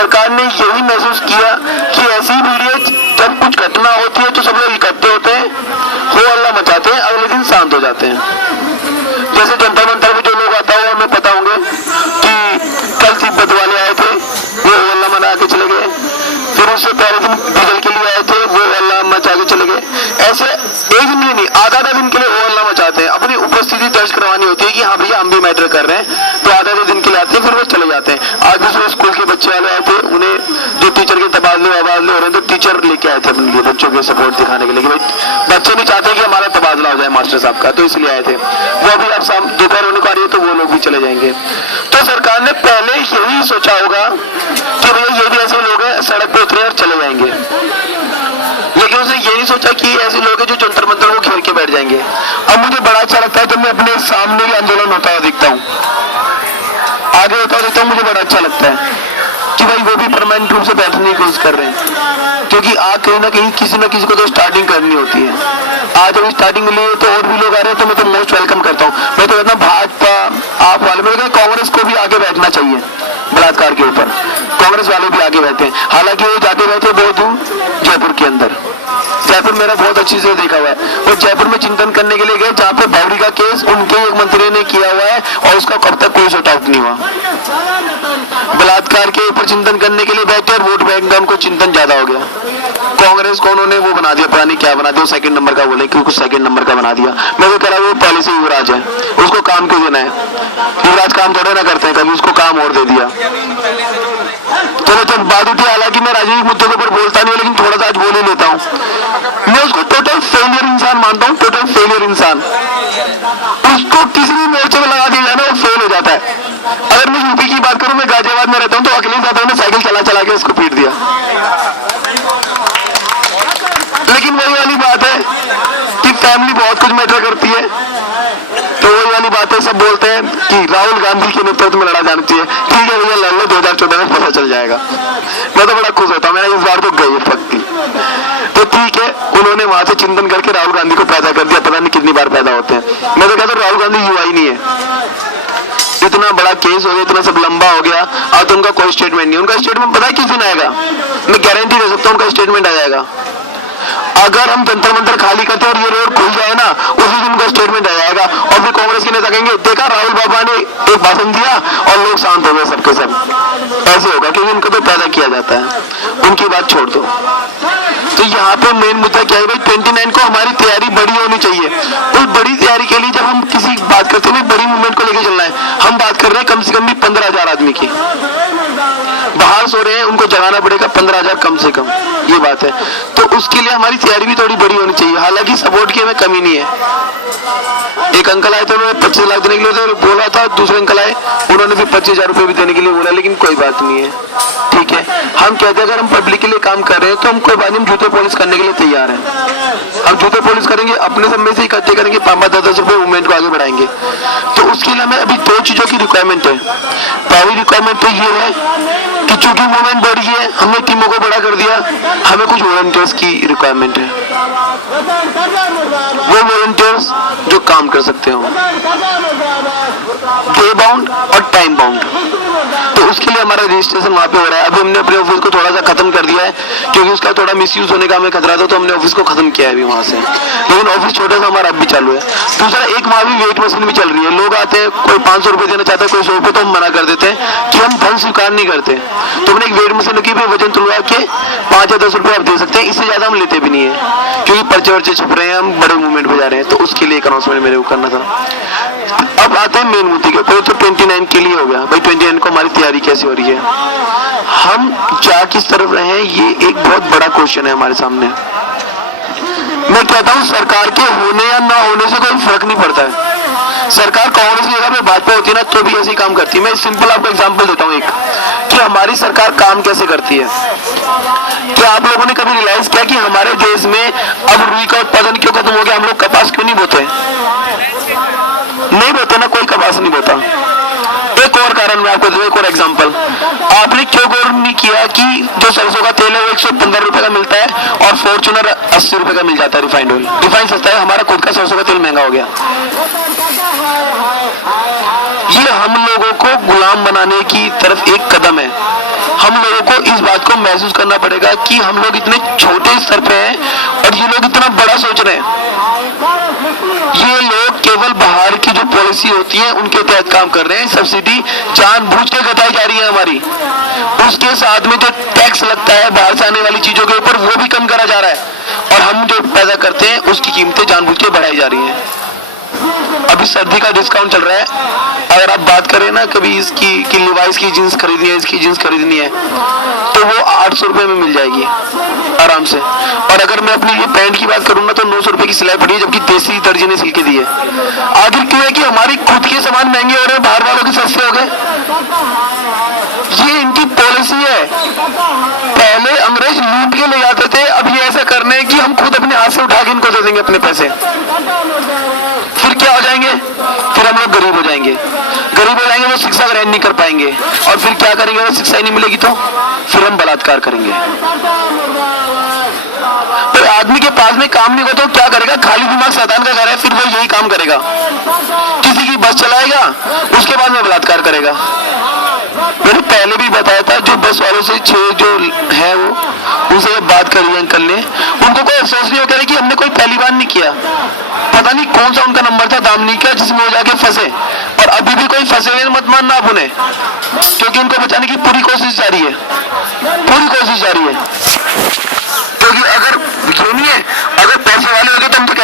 सरकार ने यही महसूस किया कि ऐसी वीडियो जब कुछ घटना होती है तो सब लोग इकट्ठे होते हैं, हो हल्ला मचाते हैं, अगले दिन शांत हो जाते हैं। जैसे जनता मंतर में जो लोग आता हुआ हमें पता होंगे कि कल तिब्बत वाले आए थे, वो हल्ला मना के चले गए, फिर उससे पहले दिन डीजल के लिए आए थे, वो हल्ला मचा के चले गए। ऐसे एक दिन के नहीं, आधा दिन के लिए वो हल्ला मचाते हैं। अपनी उपस्थिति दर्ज करवानी होती है कि हाँ भैया हम भी मैटर कर रहे हैं, तो आधा दिन के लिए आते हैं, फिर वो चले जाते हैं। आज दूसरे स्कूल के बच्चे वाले आए थे, उन्हें जो टीचर के तबादले हो रहे हैं तो टीचर लेके आए थे अपने लिए बच्चों के सपोर्ट दिखाने के लिए कि भाई बच्चे नहीं चाहते कि हमारा तबादला हो जाए मास्टर साहब का, तो इसलिए आए थे। वो अभी अब शाम दोपहर होने को आ रही है तो वो लोग भी चले जाएंगे। तो सरकार ने पहले यही सोचा होगा कि भैया ये भी ऐसे लोग हैं, सड़क पे उतरे और चले जाएंगे, लेकिन उसने ये नहीं सोचा कि ऐसे लोग हैं जो जंतर मंतर को घेर के बैठ जाएंगे। अब मुझे बड़ा अच्छा लगता है जब मैं अपने सामने भी आंदोलन होता हुआ दिखता हूँ, आगे होता दिखता हूँ, मुझे बड़ा अच्छा लगता है कि भाई वो भी परमानेंट रूप से बैठने की कोशिश कर रहे हैं, क्योंकि आग कहीं ना कहीं किसी न किसी को तो स्टार्टिंग करनी होती है। आज अभी स्टार्टिंग मिली है तो और भी लोग आ रहे हैं, तो मैं तो मोस्ट वेलकम करता हूँ। मैं तो कहता हूँ भाजपा आप वाले, मैं कहता कांग्रेस को भी आगे बैठना चाहिए बलात्कार के ऊपर, कांग्रेस वाले भी आगे बैठे हैं। हालांकि वो जाते रहते बहुत दूर जयपुर के अंदर, जयपुर मेरा बहुत अच्छी से देखा हुआ है। वो जयपुर में चिंतन करने के लिए गए जहाँ पे बावड़ी का केस उनके एक मंत्री ने किया हुआ है और उसका कब तक कोई सॉर्ट आउट नहीं हुआ। बलात्कार के ऊपर चिंतन करने के लिए बैठे और वोट बैंक का उनको चिंतन ज्यादा हो गया। कांग्रेस को उन्होंने वो बना दिया, पता नहीं क्या बना दिया, सेकंड नंबर का बोले कि कुछ सेकंड नंबर का बना दिया। मैं तो कह रहा हूँ वो पहले से युवराज है, उसको काम क्यों देना है? युवराज काम थोड़े ना करते हैं, कभी उसको काम और दे दिया। चलो जब बात उठी, हालांकि मैं राजनीतिक मुद्दों के ऊपर बोलता नहीं हूँ, लेकिन थोड़ा सा आज बोल ही लेता हूँ। मैं उसको टोटल फेलियर इंसान मानता हूँ, टोटल फेलियर इंसान। उसको किसी भी मोर्चे में लगा दिया जाए ना, वो फेल हो जाता है। अगर मैं यूपी की बात करूं, मैं गाजियाबाद में रहता हूं, तो अखिलेश यादव ने साइकिल चला चला के उसको पीट दिया। लेकिन वही वाली बात है कि फैमिली बहुत कुछ मैटर करती है। तो वही वाली बात है, सब बोलते हैं कि राहुल गांधी के नेतृत्व में लड़ा जाना चाहिए। ठीक है भैया, लड़ लो, 2014 में पता चल जाएगा। मैं तो बड़ा खुश होता हूँ, मेरा इस बार तो गई पक्की। तो ठीक है, उन्होंने वहां से चिंतन करके राहुल गांधी को पैदा कर दिया, पता नहीं कितनी बार पैदा होते हैं। मैं तो कहता हूँ राहुल गांधी युवा ही नहीं है। इतना बड़ा केस हो गया, इतना सब लंबा हो गया, अब तो उनका कोई स्टेटमेंट नहीं। उनका स्टेटमेंट पता है किस दिन आएगा? मैं गारंटी दे सकता हूँ उनका स्टेटमेंट आ जाएगा। अगर हम जंतर मंतर खाली करते और ये रोड खुल जाए ना, उसी दिन उनका स्टेटमेंट आ जाएगा। और फिर कांग्रेस के नेता कहेंगे देखा राहुल बाबा ने एक भाषण दिया और लोग शांत हो गए सबके सब। ऐसे होगा क्योंकि उनको तो पैदा किया जाता है, उनकी बात छोड़ दो। तो यहाँ पे मेन मुद्दा क्या है भाई, 29 को हमारी तैयारी बड़ी होनी चाहिए। उस बड़ी तैयारी के लिए जब हम किसी बात करते हैं, बड़ी मूवमेंट को लेकर चलना है। हम बात कर रहे हैं कम से कम भी 15,000 आदमी की, बाहर सो रहे हैं, उनको जगाना पड़ेगा 15,000 कम से कम, ये बात है। तो उसके लिए हमारी तैयारी भी थोड़ी बड़ी होनी चाहिए। हालांकि सपोर्ट की हमें कमी नहीं है। एक अंकल आए थे, उन्होंने 25 लाख देने के लिए बोला था, दूसरे अंकल आए, उन्होंने भी 25,000 रुपए भी देने के लिए बोला, लेकिन कोई बात नहीं है। ठीक है, हम कहते हैं अगर हम पब्लिक के लिए काम कर रहे हैं तो हम कोई बात नहीं, जूते पॉलिश करने के लिए तैयार हैं। हम जूते पॉलिश करेंगे, अपने सब में से इकट्ठे करेंगे, 5-10 रुपए मूवमेंट को आगे बढ़ाएंगे। तो उसके लिए हमें अभी 2 चीजों की रिक्वायरमेंट है। पहली रिक्वायरमेंट तो ये है कि चूंकि मूवमेंट बढ़ी है, हमने टीमों को बड़ा कर दिया, हमें कुछ वॉलंटियर्स की रिक्वायरमेंट है। वो वॉलंटियर्स जो काम कर सकते हो, डे बाउंड और टाइम बाउंड। तो उसके लिए हमारा रजिस्ट्रेशन वहाँ पे हो रहा है। अभी हमने अपने ऑफिस को थोड़ा सा खत्म कर दिया है, क्योंकि उसका थोड़ा मिसयूज होने का हमें खतरा था, तो हमने ऑफिस को खत्म किया है अभी वहाँ से। लेकिन ऑफिस छोटा सा हमारा अब भी चालू है। दूसरा, एक वहाँ भी वेट मशीन भी चल रही है। लोग आते हैं, कोई 500 रुपए देना चाहता है, कोई 100 रुपए, तो हम मना कर देते हैं कि हम धन स्वीकार नहीं करते। तो हमने एक वेट मशीन रखी है, वजन तुलवा के 5 या 10 रुपए आप दे सकते हैं, इससे ज्यादा हम लेते भी नहीं है, क्योंकि पर्चे वर्चे छुप रहे हैं, हम बड़े मूवमेंट पे जा रहे हैं। तो उसके लिए एक अनाउंसमेंट मेरे को करना था। अब आते हैं मेन मुद्दे के ऊपर। तो 29 के लिए हो गया भाई, 29 को हमारी तैयारी कैसे हो रही है, हम जा किस तरफ रहे हैं, ये एक बहुत बड़ा क्वेश्चन है हमारे सामने। मैं कहता हूँ सरकार के होने या ना होने से कोई फर्क नहीं पड़ता है। सरकार कांग्रेस की जगह पे भाजपा होती है ना, तो भी ऐसे ही काम करती है। मैं सिंपल आपको एग्जांपल देता हूँ एक, कि हमारी सरकार काम कैसे करती है। क्या आप लोगों ने कभी रियलाइज किया कि हमारे देश में अब रुई का उत्पादन क्यों खत्म हो गया? हम लोग कपास क्यों नहीं बोते? नहीं बोते ना, कोई कपास नहीं बोता। एक और कारण मैं आपको दूं, एक और एग्जांपल। आपने क्यों गौर नहीं किया कि जो सरसों का तेल है वो 115 रुपए का मिलता है और फॉर्च्यूनर 80 रुपए का मिल जाता है रिफाइंड ऑयल। रिफाइंड सस्ता है, हमारा खुद का सरसों का तेल महंगा हो गया। ये हम लोगों को गुलाम बनाने की तरफ एक कदम है। हम लोगों को बात को महसूस करना पड़ेगा कि हम लोग इतने छोटे स्तर पे हैं और ये लोग इतना बड़ा सोच रहे हैं। ये लोग केवल बाहर की जो पॉलिसी होती है उनके तहत काम कर रहे हैं। सब्सिडी जानबूझ के घटाई जा रही है हमारी, उसके साथ में जो टैक्स लगता है बाहर से आने वाली चीजों के ऊपर वो भी कम करा जा रहा है और हम जो पैदा करते हैं उसकी कीमतें जानबूझ के बढ़ाई जा रही हैं। अभी सर्दी का डिस्काउंट चल रहा है, अगर आप बात करें ना कभी इसकी कि लिवाइस की जीन्स खरीदनी है, इसकी जीन्स खरीदनी है तो वो 800 रुपए में मिल जाएगी आराम से। और अगर मैं अपनी ये पैंट की बात करूँ ना तो 900 रुपए की सिलाई पड़ी है, जबकि देसी दर्जी ने सिल के दी है। आखिर क्यों है कि हमारी खुद के सामान महंगे हो रहे हैं, बाहर वालों के सस्ते हो गए। ये इनकी पॉलिसी है। पहले अंग्रेज लूट के ले जाते थे, अब ये ऐसा करने हैं कि हम खुद अपने हाथ से उठा के इनको दे देंगे अपने पैसे। फिर क्या हो जाएंगे? फिर हम लोग गरीब हो जाएंगे। गरीब हो जाएंगे तो शिक्षा ग्रहण नहीं कर पाएंगे और फिर क्या करेंगे? अगर शिक्षा ही नहीं मिलेगी तो फिर हम बलात्कार करेंगे। तो आदमी के पास में काम नहीं होगा तो क्या करेगा? खाली दिमाग शैतान का घर है, फिर वो यही काम करेगा। किसी की बस चलाएगा, उसके बाद में बलात्कार करेगा। मैंने पहले भी बताया था, जो बस वालों से जो है वो उनसे बात करी अंकल ने, उनको कोई अफसोस नहीं होता है कि हमने कोई पहली बार नहीं किया। पता नहीं कौन सा उनका नंबर था दामनी का जिसमें वो जाके फंसे, और अभी भी कोई फंसे हुए मत मानना आप उन्हें, क्योंकि उनको बचाने की पूरी कोशिश जारी है, पूरी कोशिश जारी है।